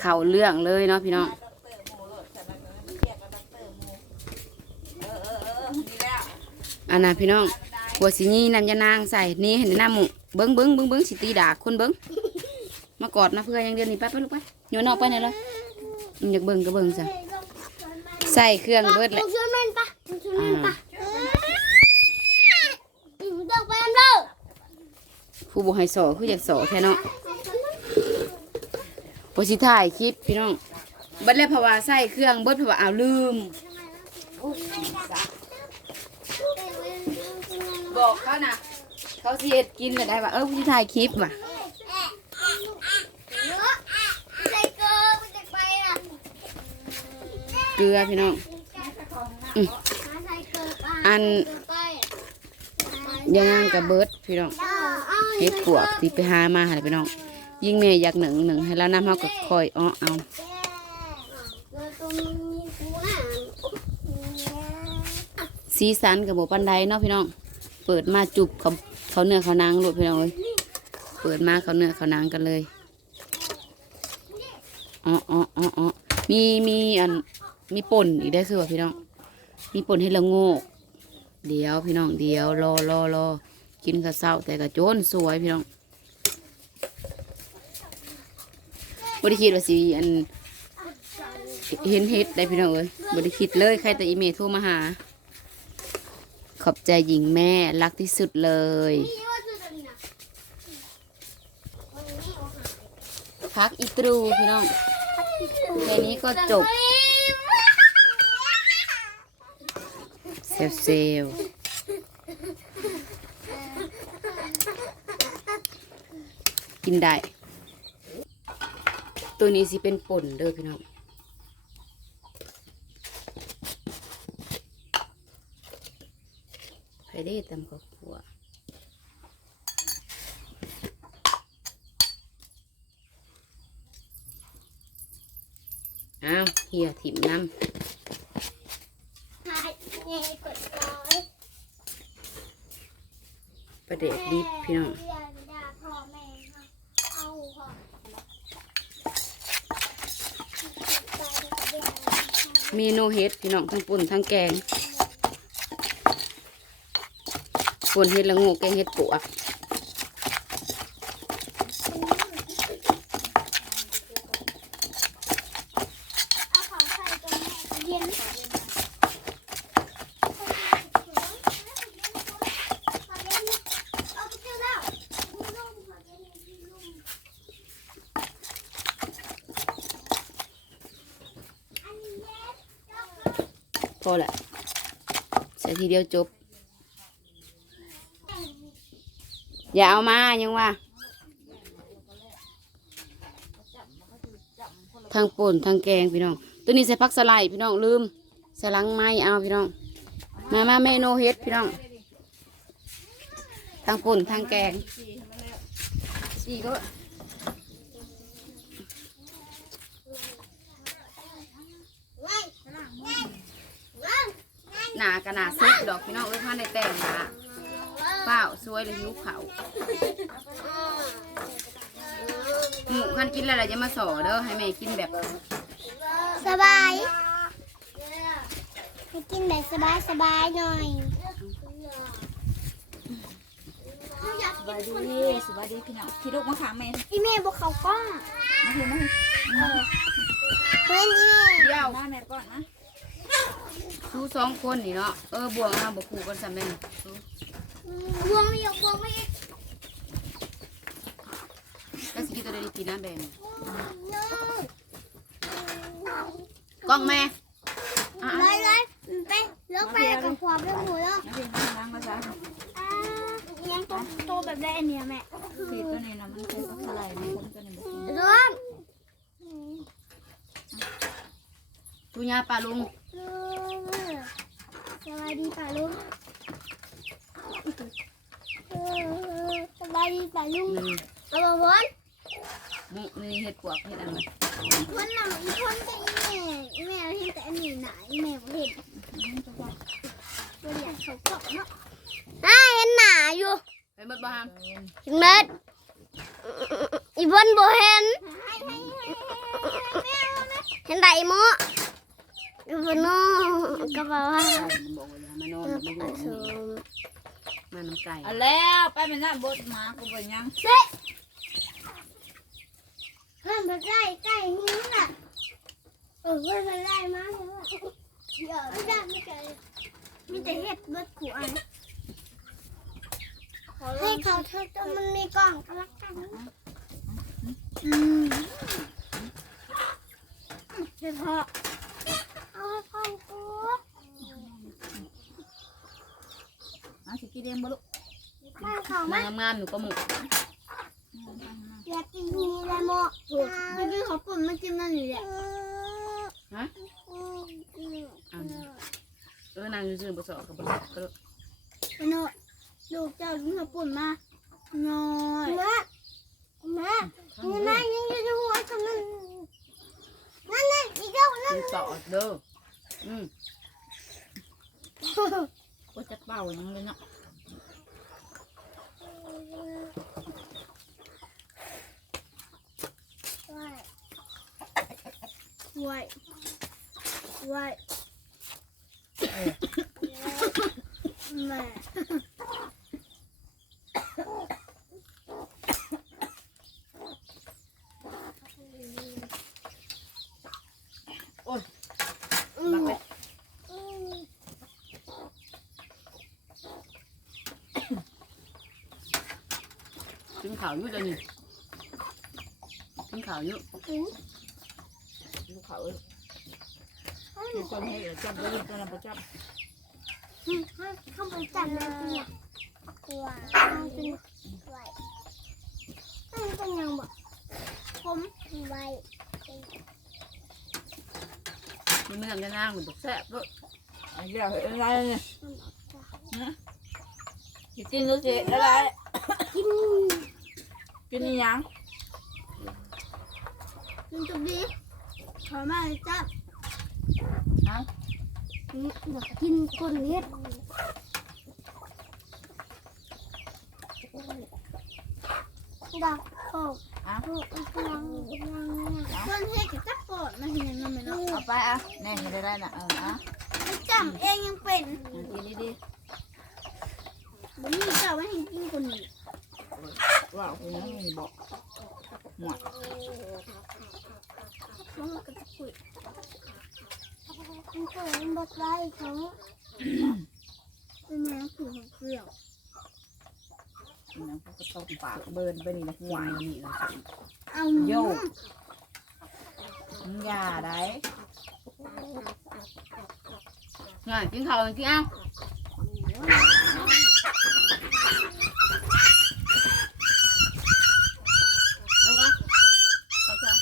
เข่าเรื่องเลยเนาะพี่น้องด็อกเตอร์หมูโลดฉันแล้วก็เรียกว่าด็อกเตอร์หมูเออเออเออนี่แล้วอันน่ะพี่น้องหัวสินี่น้ำยานางใส่นี่เห็นน้ำหมูเบิ้งเบิ้งเบิ้งเบิ้งสิตีดากคนเบิ้งมากอดมาเพื่ออย่างเดียวนี่ไปไปลูกไปโยนออกไปไหนเลยอืมอยากเบิ้งก็เบิ้งซะใส่เครื่องเบิดเลยช่วยมันปะช่วยมันปะอืมต้องไปอันเด้อผู้บุให้สอคืออยากสอแท้เนาะ พอสิถ่ายคลิปพี่น้องเบิดแล้วเพราะว่าใส่เครื่องเบิดเพราะว่าเอาวลืมบอกเขานะเขาสิเฮ็ดกินเลยได้ว่าเออผู้สิถ่ายคลิปว่ะเกลือมันจะไปอะเกลือพี่น้องใส่เกลือไปอันยานางกับเบิดพี่น้องเอาเฮ็ดปวกที่ไปหามาหาพี่น้อง ยิ่งแม่อยากหนึ่งหนึ่งให้แล้วน้ำเฮาก็คอยอ้อเอาสีสันกับบ่ปันไดเนาะพี่น้อง เปิดมาจุบเขาเขาเนื้อเขานางโลดพี่น้องเอ้ยเปิดมาเขาเนื้อเขานางกันเลยอ๋ออ๋ออ๋อมีมีอันมีป่นอีกได้คือว่าพี่น้อง มีป่นให้ละโงก เดี๋ยวพี่น้องเดี๋ยวรอรอรอกินกระเซ้าแต่กระโจนสวยพี่น้อง บริคิดว่าสิอันเห็นเฮ็ดได้พี่น้องเอ้ยบริคิดเลยใครแต่อีเมลโทรมาหา ขอบใจหญิงแม่รักที่สุดเลยพักอีตรูพี่น้องแค่นี้ก็จบเซลเซลกินได้ ตัวนี้สิเป็นป่นเด้อพี่น้องไปได้ตำข้าวคั่วอ้าวเฮียถิ่มน้หายไงกดร้อยำประเด็ดดิบพี่น้อง เรียนด่าพ่อแม่ค่ะเอาค่ะ เมนูเฮ็ดพี่น้องทั้งปุ่นทั้งแกงปุ่นเฮ็ดละงูแกงเฮ็ดปวก เอาของใส่ตรงนี้เย็นเอาไปเจอแล้วนุ่มค่ะเย็นนุ่มอันนี้เย็น พอละใส่ทีเดียวจบ อย่าเอามายังว่า ทางป่นทางแกงพี่น้อง ตัวนี้ใส่ผักสไลด์พี่น้องลืมสลังไม้เอาพี่น้อง มามาเมนูเฮ็ดพี่น้อง ทางป่นทางแกงสี่ก็ ว้ายว้าย หนากระหนาซุดดอกพี่น้องเอ้ยพันในแต่งหนาเปล่าสวยเลยหิวเขาหมูคันกินแล้วเรจะมาสอเด้อให้แม่กินแบบ สบายให้กินแบบสบายสบายหน่อยสวัสดีสวัสดีพี่น้องพี่ลูกมะขามแม่อีเมย์บอกเขาก้องมาถึงมาถึงเพื่อนอีเมย์เดียวมาแม่ก่อนนะ สู้สองคนนี่เนาะ เออบวงเอาบวคู่กันสำเร็จสู้บวงไม่ยกบวงไม่ยกแล้วสิกินตัวใดดีกินนะแบมกล้องแม่อะเลยเลยไปลกไปกับความเรื่องหมูแล้วนะพี่มาล้างมาซะอ่ายังตัวโตแบบได้อันเนี้ยแม่พี่ตัวนี้นะมันเคยสักเท่าไหร่นะผมตัวนี้บอกรวมทุญาปลาลุง สวัสดีป่าลุงสบายดีป่าลุงหนึ่งเอาบ่วนหมุนี่เห็ดปวกเห็ดอะไรคนหนังอีคนจะอีแม่อีแม่เห็นแต่อันนี้หนาอีแม่บ่เห็นตัวใหญ่เขาเกาะเนาะอ่าเห็นหนาอยู่ไปหมดบ้านถึงเม็ดอีบอนบ่เห็นเห็นไดโมกบโนก็บอกว่าไก่มันบอกว่าอย่า มานอนมาอยู่นี่มาน้ำไก่เอาแล้วไปเป็นหน้าบดหมากูบ่ยังเพื่อนมาไล่ไก่หิ้วน่ะเออเพื่อนมาไล่มาแล้วเดี๋ยวไม่ได้ไม่ได้มีแต่เห็ดเบิดขวานให้เขาเธอตัวมันมีกล่องก็แล้วกันอืมเฉพาะเอาให้พ่อกู เอาสิ กินเองบ่ลูกบ้านเขามามางามๆหนูก็หมุกอยากกินนี่แหละโมไม่กินข้าวปุ่นไม่กินนั่นนี่แหละฮะเอาเออนางอยู่ซื่อบ่สอกกับบ่สอกก็ไปโน่ลูกเจ้ากินข้าวปุ่นมาน้อยมามานี่มายังอยู่ในหัวฉันนั่นนั่นนั่นอีกแล้วนั่นมันสอกเด้ออืมกูจะเป่ายังเลยเนาะ ไว้ไว้แม่มักไปกินข้าวอยู่เดี๋ยวนี้กินข้าวอยู่ ลูกเขาเอ้ย ลูกคนให้เดี๋ยวจับเลยตัวนั้นบ่จับเข้าไปจับเลยเนี่ยกลัวมันเป็นไว้มันเป็นยังบอกผมไว้มันเมืองจะนางมันตกแซ่บด้วยไอ้เดี๋ยวเห็นอะไรเนี่ยฮะสิกินก็สิอะไรกินกินอีหยังกินจุดดีขอมาเลยจ้าเอา บอกกินคนเฮ็ดดอกโอ้เอาโหอีกอย่างกอย่างคนเฮ็ดกับจักปอดมาเห็นมันไหมเนาะเอาไปอะแน่เห็นได้น่ะเออเอามันจำเองยังเป็นกินดีบ่มีเจ้าไว้ให้กินคนนี้ว้าวกูยังไม่บอกหมดมันก็จะคุย มันก็มันบอกไว้เขาเป็นแมวผิวของเกลียวนะกูก็ต้องปากเบิร์นไปนี่นะหวายนี่เลยเอาโยกมึงอย่าได้ง่ายกินข้าวกินเอ้าเอาละเอาซะ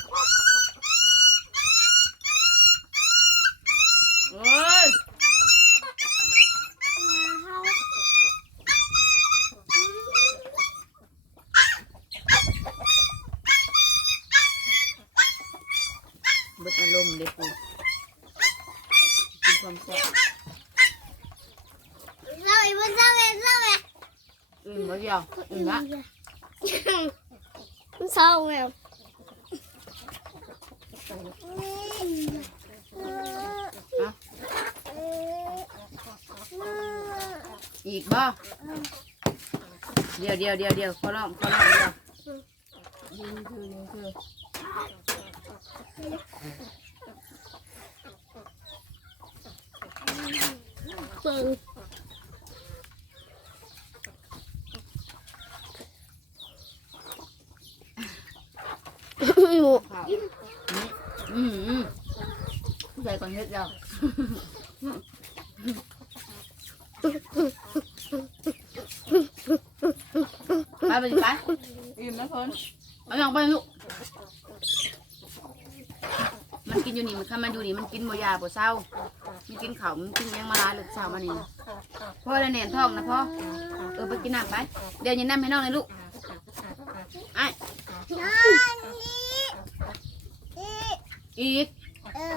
โอ้ย มาเฮา เบิดอารมณ์ เด็กกูกินความแซ่บเศร้าอีกมันเศร้าเลยเศร้าเลยอื่นบ่เดียวอื่นละมันเศร้าแมวอีกบ่เดี๋ยวเดี๋ยวเดี๋ยวเดี๋ยวขอร้องขอร้องเดี๋ยว ยิงคือยิงคือเปิงหมูอืมอืมผู้ใหญ่ก่อนเฮ็ดแล้วไปไปไปอิ่มนะเพิ่น เอาอย่างไปลูก มันกินอยู่นี่มันข้ามันอยู่นี่มันกินบ่ยาบ่เศร้า มันกินข้าวมันกินยังมาลายลูกสาวมานี่พ่อได้แหน่นท้องนะพ่อ เออไปกินน้ำไป เดี๋ยวยินน้ำให้น้องเลยลูกไอ้นอนนี่นี่อีกเออ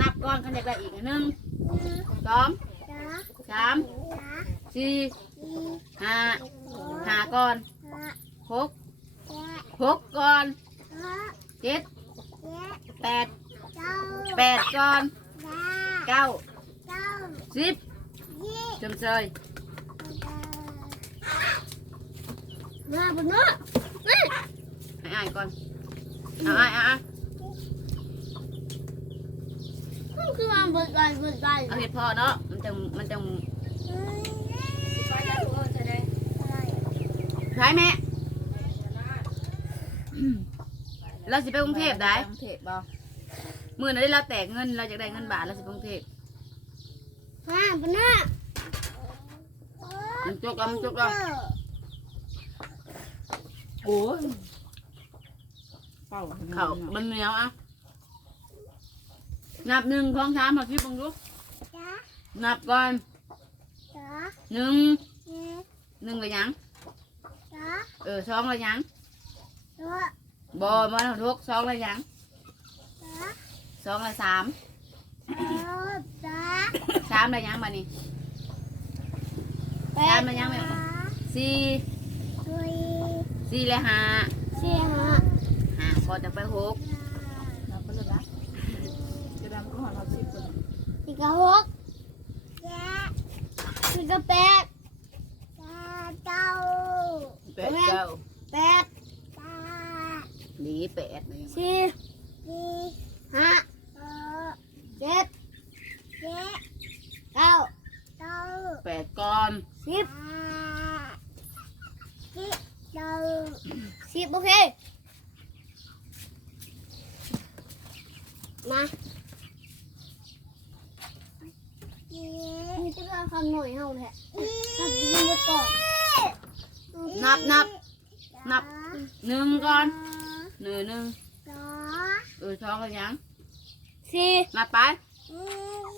นับก้อนขนเด็กได้อีกหนึ่งสองสามสี่ห้าห้าก้อน หกแกะหกก้อนฮะเจ็ดแกแปดเก้าแปดก่อนเก้าเก้าเก้าสิบยี่จำเชยมาบนเนาะให้อ่านก่อนเอาอ่านอ่านมันคือมาบนใบนใบเอาเห็ดพอเนาะมันจะมันจะไปแล้วเออจะได้ใช่แม่ เราสิไปกรุงเทพได้กรุงเทพบ่มื่อนั้นได้เราแตกเงินเราจะได้เงินบาทเราสิไปกรุงเทพมาบนเนาะมันจุกแล้วมันจุกแล้วโอ้ยเป้าเขามันเหนียวอะนับหนึ่งสองสามมาที่บังดูจ้านับก่อนจ้าหนึ่งเนี่ยหนึ่งละหยังจ้าเออสองละหยังตัว บอมาแล้วทุกสองละหยังจ้าสองละสามตัวจ้าสามละหยังมานี่จานมันยังไม่สี่ตัวสี่ละห้าเสียงห้าพอจะไปหกนับไปเลยนะจะดำก็หอเราสิบคนสี่กะหกจ้าสี่กะแปดจ้าเก้า แปดเก้า แปดจ้า ดี แปดเลยสี่สี่ห้าหกเจ็ดเจ็ดเก้าเก้าแปดก่อนสิบสิบเก้าสิบโอเคมานี่จะเอาคำหน่อยเฮาแหละนับยิงไปก่อนนับนับนับสหนึ่งก่อน หนึ่งหนึ่งองเออสองละหยังสี่นับไป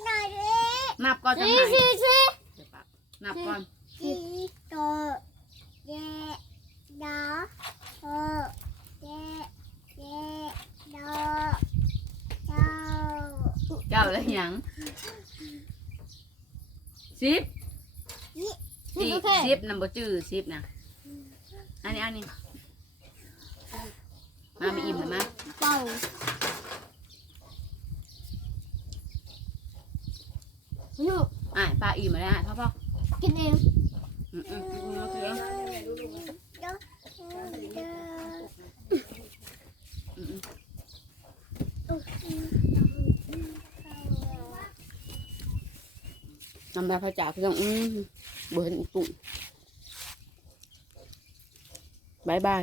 หน่อยดินับก่อนจะสี่ไหนสี่สี่นับก่อนสี่ตัวเจ็ดดาวหกเจ็ดเจ็ดดาวเก้าเจ้าละหยังสิบสิบสี่โอเคสิบนำบ่จื้อสิบนะอันนี้อันนี้ มาไม่อิ่มเลยมั้ยเป่าหนูอะปลาอิ่มมาแล้วอะพ่อพ่อกินเองอืมอืมอืมโอเคอืมอืมนำแบบพระจ่าพี่ต้องอืมบ่เห็นอีกปุ่งบายบาย